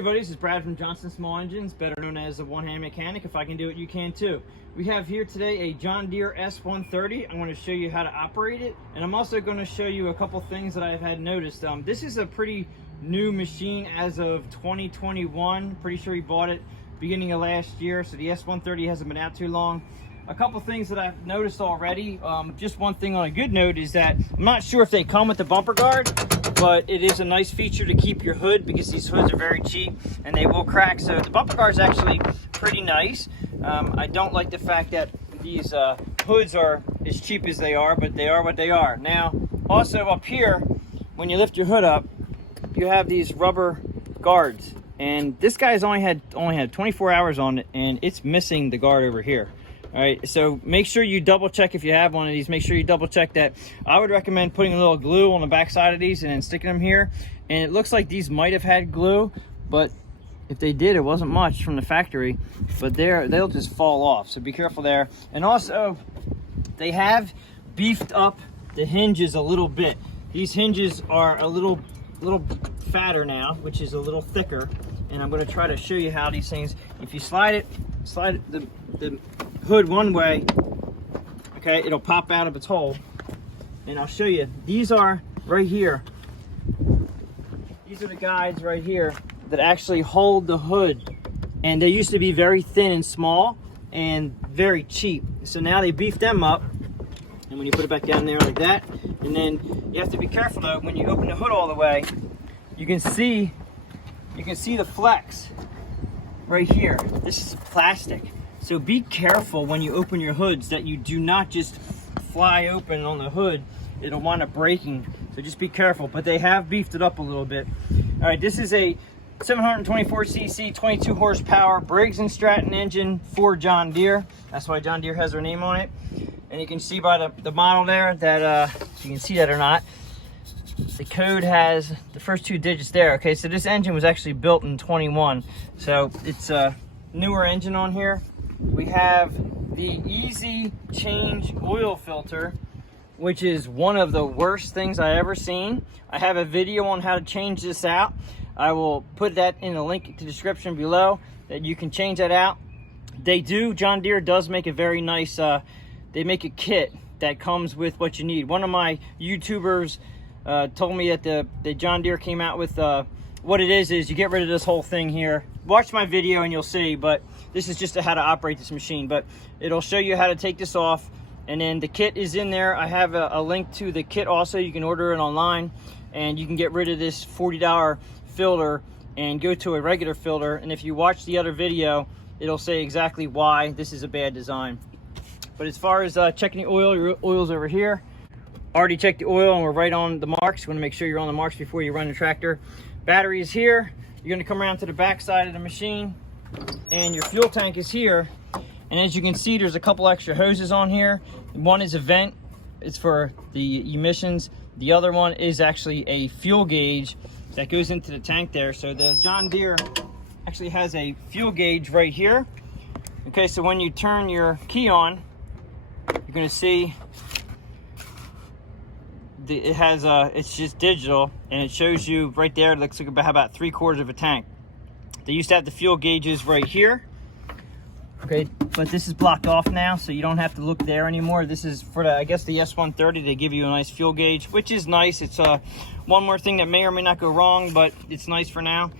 everybody, this is Brad from Johnson Small Engines, better known as a one-hand mechanic. If I can do it, you can too. We have here today a John Deere S130. I'm going to show you how to operate it, and I'm also going to show you a couple things that I've had noticed. This is a pretty new machine as of 2021. Pretty sure we bought it beginning of last year, so the S130 hasn't been out too long. A couple things that I've noticed already. Just one thing on a good note is that I'm not sure if they come with the bumper guard, but it is a nice feature to keep your hood because these hoods are very cheap and they will crack. So the bumper guard is actually pretty nice. I don't like the fact that these hoods are as cheap as they are, but they are what they are. Now, also up here, when you lift your hood up, you have these rubber guards, and this guy's only had 24 hours on it, and it's missing the guard over here. All right, so make sure you double check if you have one of these. Make sure you double check that. I would recommend putting a little glue on the back side of these and then sticking them here. And it looks like these might have had glue, but if they did, it wasn't much from the factory, but they'll just fall off. So be careful there. And also, they have beefed up the hinges a little bit. These hinges are a little fatter now, which is a little thicker. And I'm going to try to show you how these things, if you slide the hood one way, okay, it'll pop out of its hole. And I'll show you, these are right here. These are the guides right here that actually hold the hood, and they used to be very thin and small and very cheap. So now they beefed them up, and when you put it back down there like that, and then you have to be careful though, when you open the hood all the way, you can see the flex right here. This is plastic. So be careful when you open your hoods that you do not just fly open on the hood. It'll wind up breaking. So just be careful. But they have beefed it up a little bit. All right, this is a 724cc, 22 horsepower Briggs & Stratton engine for John Deere. That's why John Deere has their name on it. And you can see by the model there that, if you can see that or not, the code has the first two digits there. Okay, so this engine was actually built in 21. So it's a newer engine on here. We have the easy change oil filter, which is one of the worst things I ever seen. I have a video on how to change this out. I will put that in the link to the description below that you can change that out. John Deere does make a very nice, they make a kit that comes with what you need. One of my YouTubers told me that the John Deere came out with, what it is you get rid of this whole thing here. Watch my video and you'll see, but this is just how to operate this machine, but it'll show you how to take this off, and then the kit is in there. I have a link to the kit also. You can order it online, and you can get rid of this $40 filter and go to a regular filter, and if you watch the other video, it'll say exactly why this is a bad design. But as far as checking the oil, your oil's over here. Already checked the oil and we're right on the marks. You want to make sure you're on the marks before you run the tractor. Battery is here. You're going to come around to the back side of the machine, and your fuel tank is here. And as you can see, there's a couple extra hoses on here. One is a vent, it's for the emissions. The other one is actually a fuel gauge that goes into the tank there. So the John Deere actually has a fuel gauge right here. Okay, so when you turn your key on, you're going to see it has it's just digital, and it shows you right there. It looks like about 3/4 of a tank. They used to have the fuel gauges right here, okay, but this is blocked off now, so you don't have to look there anymore. This is for the, I guess, the S130. They give you a nice fuel gauge, which is nice. It's one more thing that may or may not go wrong, but it's nice for now.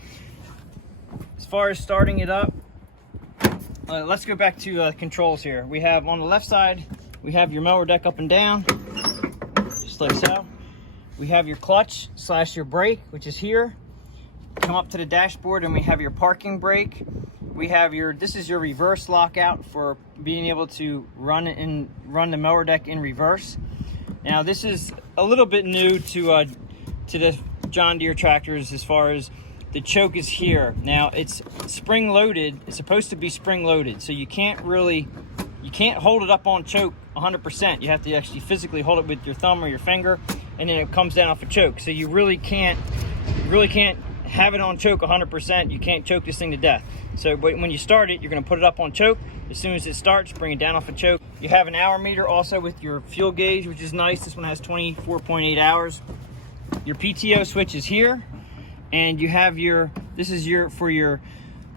As far as starting it up, let's go back to controls here. We have on the left side, we have your mower deck up and down, just like so. We have your clutch / your brake, which is here. Come up to the dashboard and we have your parking brake. We have this is your reverse lockout for being able to run the mower deck in reverse. Now this is a little bit new to the John Deere tractors as far as the choke is here. Now it's spring loaded. It's supposed to be spring loaded, so you can't hold it up on choke 100%. You have to actually physically hold it with your thumb or your finger, and then it comes down off a choke. So you really can't have it on choke 100%. You can't choke this thing to death. So when you start it, you're going to put it up on choke. As soon as it starts, bring it down off a choke. You have an hour meter also with your fuel gauge, which is nice. This one has 24.8 hours. Your PTO switch is here, and you have This is for your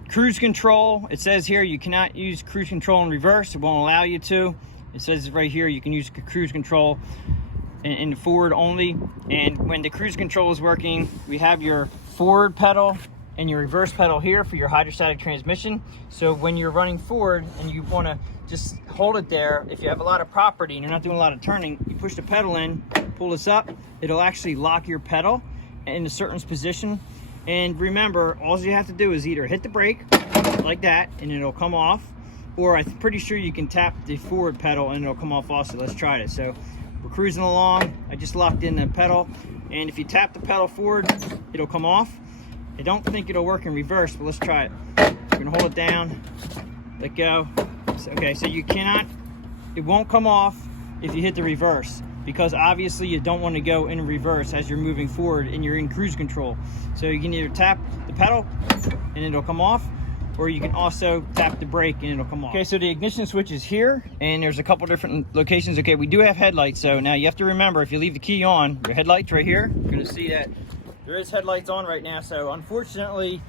cruise control. It says here you cannot use cruise control in reverse. It won't allow you to. It says right here you can use cruise control in forward only. And when the cruise control is working, we have your forward pedal and your reverse pedal here for your hydrostatic transmission. So when you're running forward and you want to just hold it there, if you have a lot of property and you're not doing a lot of turning, you push the pedal in, pull this up, it'll actually lock your pedal in a certain position. And remember, all you have to do is either hit the brake like that and it'll come off, or I'm pretty sure you can tap the forward pedal and it'll come off also. Let's try it. So we're cruising along. I just locked in the pedal, and if you tap the pedal forward, it'll come off. I don't think it'll work in reverse, but let's try it. We're gonna hold it down, let go. Okay, so you cannot, it won't come off if you hit the reverse, because obviously you don't want to go in reverse as you're moving forward and you're in cruise control. So you can either tap the pedal and it'll come off, or you can also tap the brake and it'll come off. Okay, so the ignition switch is here, and there's a couple different locations. Okay, we do have headlights, so now you have to remember, if you leave the key on, your headlights right here, you're gonna see that there is headlights on right now. So unfortunately,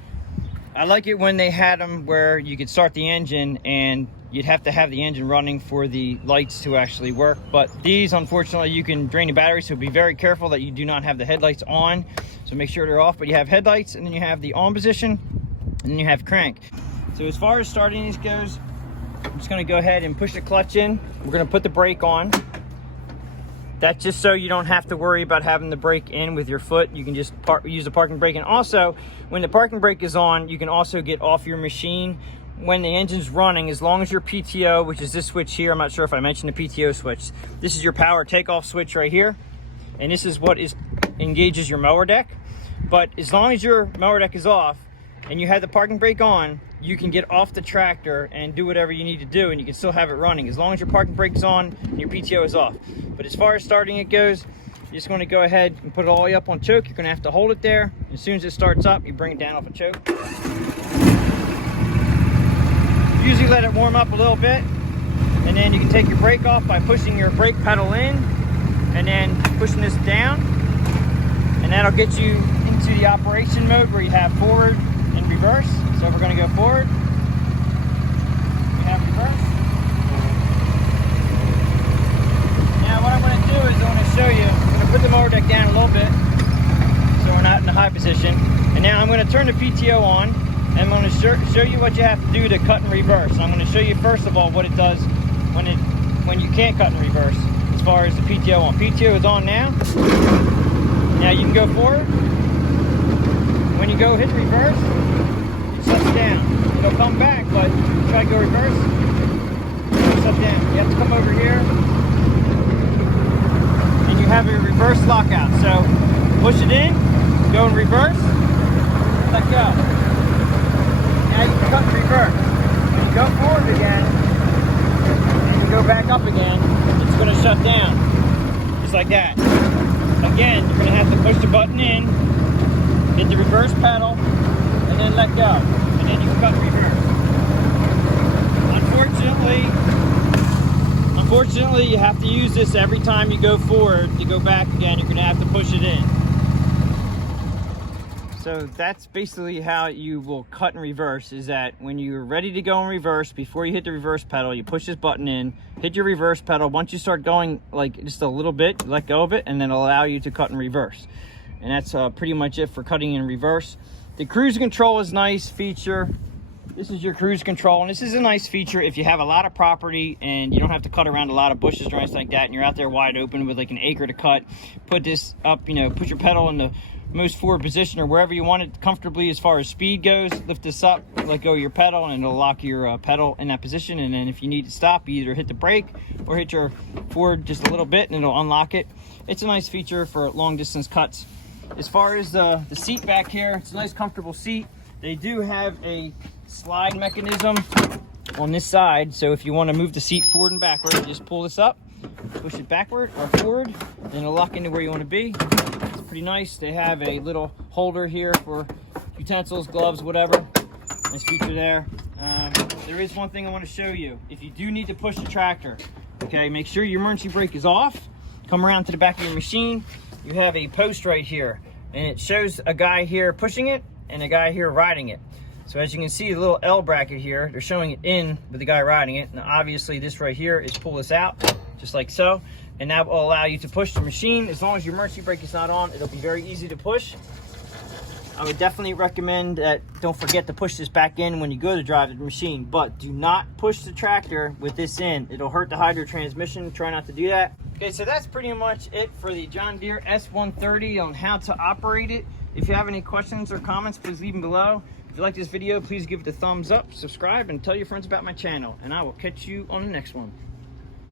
I like it when they had them where you could start the engine and you'd have to have the engine running for the lights to actually work. But these, unfortunately, you can drain the battery, so be very careful that you do not have the headlights on. So make sure they're off, but you have headlights, and then you have the on position, and then you have crank. So as far as starting these goes, I'm just gonna go ahead and push the clutch in. We're gonna put the brake on. That's just so you don't have to worry about having the brake in with your foot. You can just use the parking brake. And also, when the parking brake is on, you can also get off your machine when the engine's running, as long as your PTO, which is this switch here. I'm not sure if I mentioned the PTO switch. This is your power takeoff switch right here. And this is what engages your mower deck. But as long as your mower deck is off and you have the parking brake on, you can get off the tractor and do whatever you need to do, and you can still have it running as long as your parking brake is on and your PTO is off. But as far as starting it goes, you're just going to go ahead and put it all the way up on choke. You're going to have to hold it there. As soon as it starts up, you bring it down off of choke. Usually let it warm up a little bit, and then you can take your brake off by pushing your brake pedal in and then pushing this down, and that'll get you into the operation mode where you have forward and reverse. So we're going to go forward, we have reverse. Now what I'm going to do is I'm going to show you, I'm going to put the mower deck down a little bit so we're not in the high position, and now I'm going to turn the PTO on, and I'm going to show you what you have to do to cut and reverse. I'm going to show you first of all what it does when you can't cut and reverse as far as the PTO on. PTO is on now. Now you can go forward. When you go hit reverse, it shuts down. It'll come back, but try to go reverse, it'll shut down. You have to come over here, and you have a reverse lockout. So push it in, go in reverse, let go. Now you can cut and reverse. When you go forward again, and you go back up again, it's going to shut down, just like that. Again, you're going to have to push the button in, hit the reverse pedal, and then let go, and then you can cut and reverse. Unfortunately, you have to use this every time you go forward. To go back again, you're going to have to push it in. So that's basically how you will cut and reverse, is that when you're ready to go in reverse, before you hit the reverse pedal, you push this button in, hit your reverse pedal. Once you start going like just a little bit, let go of it, and then it'll allow you to cut and reverse. And that's pretty much it for cutting in reverse. The cruise control is a nice feature. This is your cruise control, and this is a nice feature if you have a lot of property and you don't have to cut around a lot of bushes or anything like that, and you're out there wide open with like an acre to cut. Put this up, put your pedal in the most forward position or wherever you want it comfortably as far as speed goes. Lift this up, let go of your pedal, and it'll lock your pedal in that position. And then if you need to stop, you either hit the brake or hit your forward just a little bit, and it'll unlock it. It's a nice feature for long distance cuts. As far as the seat back here, it's a nice comfortable seat. They do have a slide mechanism on this side, so if you want to move the seat forward and backward, you just pull this up, push it backward or forward, and it'll lock into where you want to be. It's pretty nice. They have a little holder here for utensils, gloves, whatever. Nice feature there. There is one thing I want to show you. If you do need to push the tractor, okay, make sure your emergency brake is off. Come around to the back of your machine. You have a post right here, and it shows a guy here pushing it, and a guy here riding it. So as you can see, the little L bracket here, they're showing it in with the guy riding it. Now obviously this right here is pull this out, just like so. And that will allow you to push the machine. As long as your emergency brake is not on, it'll be very easy to push. I would definitely recommend that don't forget to push this back in when you go to drive the machine, but do not push the tractor with this in. It'll hurt the hydro transmission. Try not to do that. Okay, so that's pretty much it for the John Deere S130 on how to operate it. If you have any questions or comments, please leave them below. If you like this video, please give it a thumbs up, subscribe, and tell your friends about my channel. And I will catch you on the next one.